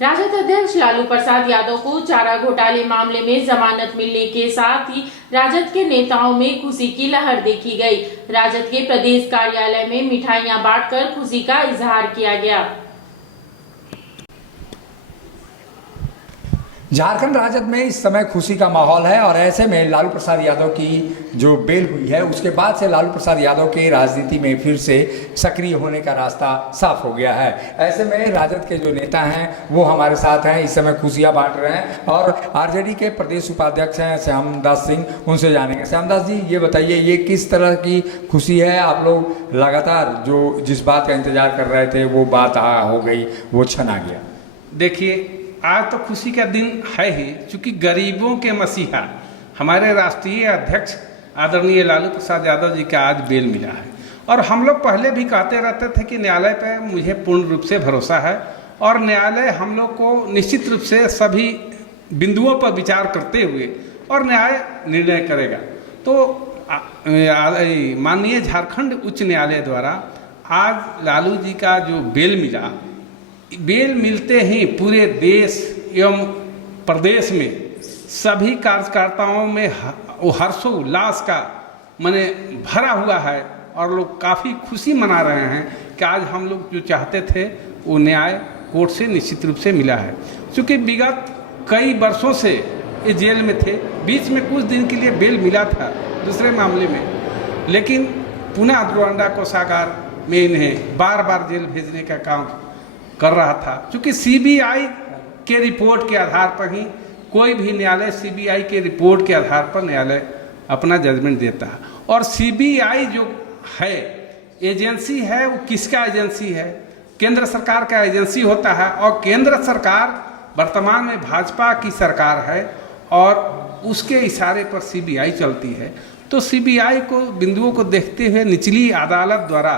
राजद अध्यक्ष लालू प्रसाद यादव को चारा घोटाले मामले में जमानत मिलने के साथ ही राजद के नेताओं में खुशी की लहर देखी गई। राजद के प्रदेश कार्यालय में मिठाइयां बांटकर खुशी का इजहार किया गया। झारखंड राजद में इस समय खुशी का माहौल है और ऐसे में लालू प्रसाद यादव की जो बेल हुई है उसके बाद से लालू प्रसाद यादव के राजनीति में फिर से सक्रिय होने का रास्ता साफ हो गया है। ऐसे में राजद के जो नेता हैं वो हमारे साथ हैं, इस समय खुशियां बांट रहे हैं और आरजेडी के प्रदेश उपाध्यक्ष हैं श्यामदास सिंह, उनसे जानेंगे। श्यामदास जी, ये बताइए ये किस तरह की खुशी है? आप लोग लगातार जो जिस बात का इंतजार कर रहे थे वो बात हो गई, वो क्षण आ गया। देखिए, आज तो खुशी का दिन है ही, क्योंकि गरीबों के मसीहा हमारे राष्ट्रीय अध्यक्ष आदरणीय लालू प्रसाद यादव जी का आज बेल मिला है। और हम लोग पहले भी कहते रहते थे कि न्यायालय पर मुझे पूर्ण रूप से भरोसा है और न्यायालय हम लोग को निश्चित रूप से सभी बिंदुओं पर विचार करते हुए और न्याय निर्णय करेगा। तो माननीय झारखंड उच्च न्यायालय द्वारा आज लालू जी का जो बेल मिला, बेल मिलते ही पूरे देश एवं प्रदेश में सभी कार्यकर्ताओं में वो हर्षोल्लास का माने भरा हुआ है और लोग काफ़ी खुशी मना रहे हैं कि आज हम लोग जो चाहते थे वो न्याय कोर्ट से निश्चित रूप से मिला है। क्योंकि विगत कई वर्षों से ये जेल में थे, बीच में कुछ दिन के लिए बेल मिला था दूसरे मामले में, लेकिन पुनः द्रोणडा कोषागार में इन्हें बार बार जेल भेजने का काम कर रहा था। क्योंकि सीबीआई के रिपोर्ट के आधार पर ही कोई भी न्यायालय सीबीआई के रिपोर्ट के आधार पर न्यायालय अपना जजमेंट देता है। और सीबीआई जो है एजेंसी है, वो किसका एजेंसी है? केंद्र सरकार का एजेंसी होता है और केंद्र सरकार वर्तमान में भाजपा की सरकार है और उसके इशारे पर सीबीआई चलती है। तो सीबीआई को बिंदुओं को देखते हुए निचली अदालत द्वारा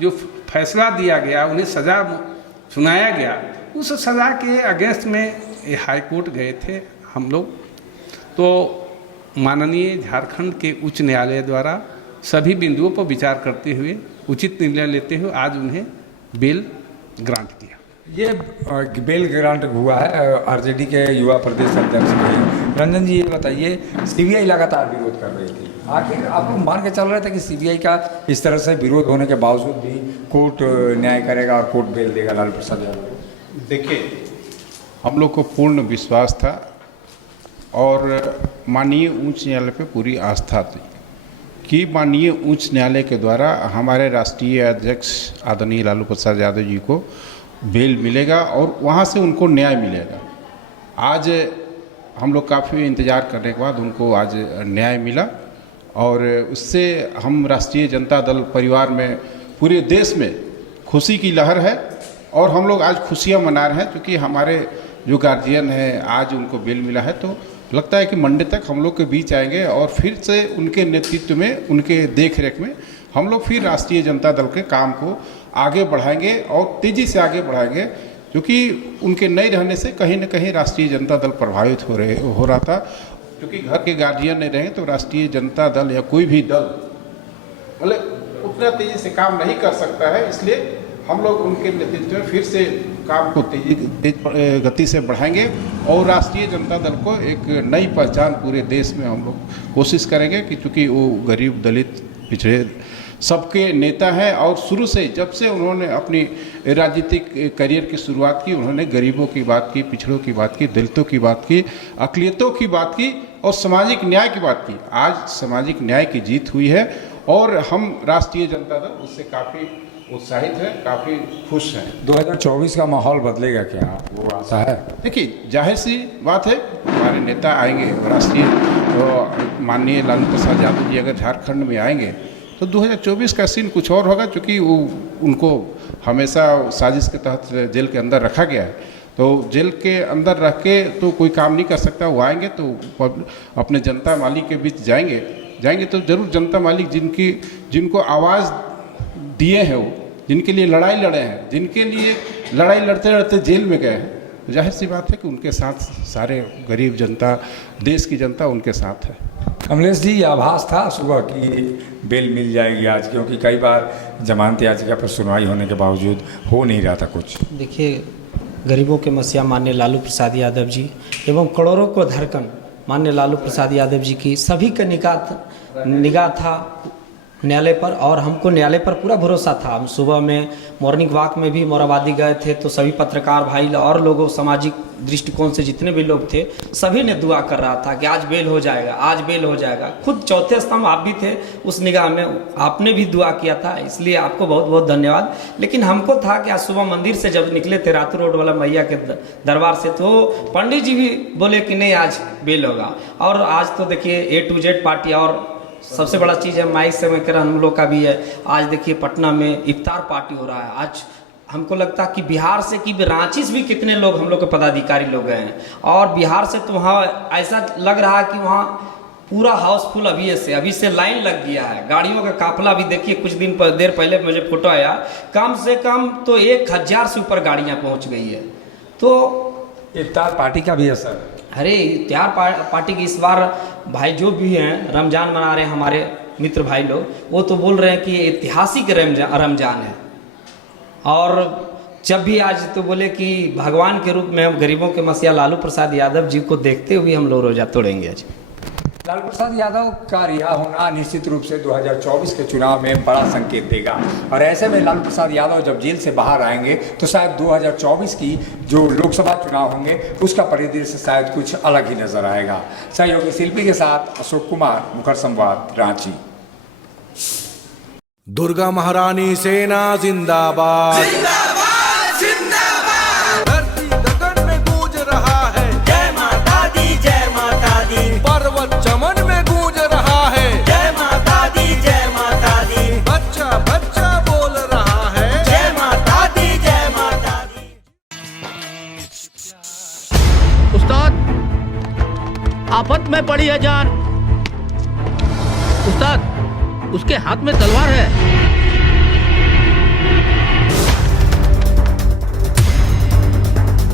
जो फैसला दिया गया, उन्हें सजा सुनाया गया, उस सज़ा के अगेंस्ट में हाई कोर्ट गए थे हम लोग। तो माननीय झारखंड के उच्च न्यायालय द्वारा सभी बिंदुओं पर विचार करते हुए उचित निर्णय लेते हुए आज उन्हें बेल ग्रांट किया। ये बेल ग्रांट हुआ है आरजेडी के युवा प्रदेश अध्यक्ष के। रंजन जी, ये बताइए, सीबीआई लगातार विरोध कर रही थी, आखिर आप लोग मान के चल रहे थे कि सीबीआई का इस तरह से विरोध होने के बावजूद भी कोर्ट न्याय करेगा और कोर्ट बेल देगा लालू प्रसाद यादव को? देखिए, हम लोग को पूर्ण विश्वास था और माननीय उच्च न्यायालय पे पूरी आस्था थी कि माननीय उच्च न्यायालय के द्वारा हमारे राष्ट्रीय अध्यक्ष आदरणीय लालू प्रसाद यादव जी को बेल मिलेगा और वहाँ से उनको न्याय मिलेगा। आज हम लोग काफ़ी इंतज़ार करने के बाद उनको आज न्याय मिला और उससे हम राष्ट्रीय जनता दल परिवार में पूरे देश में खुशी की लहर है और हम लोग आज खुशियाँ मना रहे हैं। क्योंकि हमारे जो गार्जियन हैं आज उनको बेल मिला है, तो लगता है कि मंडे तक हम लोग के बीच आएंगे और फिर से उनके नेतृत्व में, उनके देख रेख में हम लोग फिर राष्ट्रीय जनता दल के काम को आगे बढ़ाएंगे और तेज़ी से आगे बढ़ाएंगे। क्योंकि उनके नहीं रहने से कहीं ना कहीं राष्ट्रीय जनता दल प्रभावित हो रहा था। क्योंकि घर के गार्जियन नहीं रहे तो राष्ट्रीय जनता दल या कोई भी दल मतलब उतना तेज़ी से काम नहीं कर सकता है। इसलिए हम लोग उनके नेतृत्व में फिर से काम को तेज गति से बढ़ाएंगे और राष्ट्रीय जनता दल को एक नई पहचान पूरे देश में हम लोग कोशिश करेंगे कि चूँकि वो गरीब, दलित, पिछड़े सबके नेता हैं और शुरू से जब से उन्होंने अपनी राजनीतिक करियर की शुरुआत की, उन्होंने गरीबों की बात की, पिछड़ों की बात की, दलितों की बात की, अक़लियतों की बात की और सामाजिक न्याय की बात की। आज सामाजिक न्याय की जीत हुई है और हम राष्ट्रीय जनता दल उससे काफ़ी उत्साहित है, काफ़ी खुश हैं। 2024 का माहौल बदलेगा क्या, वो आशा है? देखिए, जाहिर सी बात है, हमारे नेता आएंगे, राष्ट्रीय माननीय लालू प्रसाद यादव जी अगर झारखंड में आएंगे तो 2024 का सीन कुछ और होगा। क्योंकि वो उनको हमेशा साजिश के तहत जेल के अंदर रखा गया है, तो जेल के अंदर रह के तो कोई काम नहीं कर सकता। वो आएंगे तो अपने जनता मालिक के बीच जाएंगे तो ज़रूर जनता मालिक जिनको आवाज़ दिए हैं, वो जिनके लिए लड़ाई लड़े हैं, जिनके लिए लड़ाई लड़ते लड़ते जेल में गए हैं, तो जाहिर सी बात है कि उनके साथ सारे गरीब जनता, देश की जनता उनके साथ है। कमलेश जी, ये आभास था सुबह कि बेल मिल जाएगी आज, क्योंकि कई बार जमानत याचिका पर सुनवाई होने के बावजूद हो नहीं रहा था कुछ? देखिए, गरीबों के मसीहा माननीय लालू प्रसाद यादव जी एवं करोड़ों को धड़कन माननीय लालू प्रसाद यादव जी की सभी का निगाह था न्यायालय पर, और हमको न्यायालय पर पूरा भरोसा था। हम सुबह में मॉर्निंग वॉक में भी मोराबादी गए थे, तो सभी पत्रकार भाई और लोगों, सामाजिक दृष्टिकोण से जितने भी लोग थे, सभी ने दुआ कर रहा था कि आज बेल हो जाएगा, आज बेल हो जाएगा। खुद चौथे स्तंभ आप भी थे उस निगाह में, आपने भी दुआ किया था, इसलिए आपको बहुत बहुत धन्यवाद। लेकिन हमको था कि आज सुबह मंदिर से जब निकले थे रातू रोड वाला मैया के दरबार से, तो पंडित जी भी बोले कि नहीं आज बेल होगा। और आज तो देखिए A to Z पार्टी, और सबसे बड़ा चीज़ है माइक से मैं कह रहा हम लोग का भी है। आज देखिए पटना में इफ्तार पार्टी हो रहा है। आज हमको लगता है कि बिहार से कि रांची से भी कितने लोग हम लोग के पदाधिकारी लोग गए हैं, और बिहार से तो वहाँ ऐसा लग रहा है कि वहाँ पूरा हाउसफुल अभी से लाइन लग गया है। गाड़ियों का काफिला भी देखिए, कुछ देर पहले मुझे फोटो आया, कम से कम तो 1000 से ऊपर गाड़ियाँ पहुँच गई है। तो इफ्तार पार्टी का भी असर, अरे इफ्तार पार्टी की इस बार भाई जो भी हैं रमजान मना रहे हैं हमारे मित्र भाई लोग, वो तो बोल रहे हैं कि ऐतिहासिक रमजान है। और जब भी आज तो बोले कि भगवान के रूप में हम गरीबों के मसीहा लालू प्रसाद यादव जी को देखते हुए हम लोग रोजा तोड़ेंगे। आज लालू प्रसाद यादव का रिहा होना निश्चित रूप से 2024 के चुनाव में बड़ा संकेत देगा, और ऐसे में लालू प्रसाद यादव जब जेल से बाहर आएंगे तो शायद 2024 की जो लोकसभा चुनाव होंगे उसका परिदृश्य शायद कुछ अलग ही नजर आएगा। सहयोगी शिल्पी के साथ अशोक कुमार, मुखर संवाद, रांची। दुर्गा महारानी सेना जिंदाबाद, जिंदाबाद जिंदाबाद। धरती गगन में गूंज रहा है जय माता दी, जय माता दी। पर्वत चमन में गूंज रहा है जय माता दी, जय माता दी। बच्चा बच्चा बोल रहा है जय माता दी, जय माता दी। उस्ताद, आफत में पड़ी है जान। उस्ताद, उसके हाथ में तलवार है।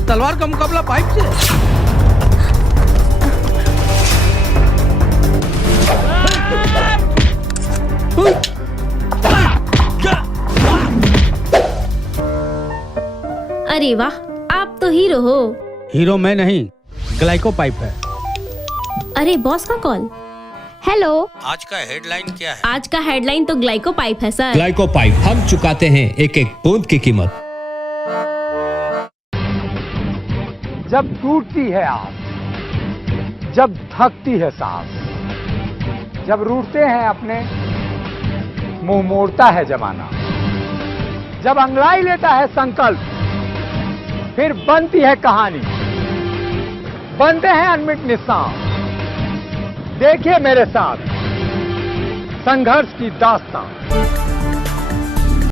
तलवार का मुकाबला पाइप से। अरे वाह, आप तो हीरो हो। हीरो मैं नहीं, ग्लाइको पाइप है। अरे बॉस का कॉल। हेलो, आज का हेडलाइन क्या है? आज का हेडलाइन तो ग्लाइको पाइप है सर। ग्लाइको पाइप, हम चुकाते हैं एक एक बूंद की कीमत। जब टूटती है आस, जब थकती है सांस, जब रूठते हैं अपने, मुंह मोड़ता है जमाना, जब अंगड़ाई लेता है संकल्प, फिर बनती है कहानी, बनते हैं अनमिट निशान। देखिए मेरे साथ संघर्ष की दास्तां।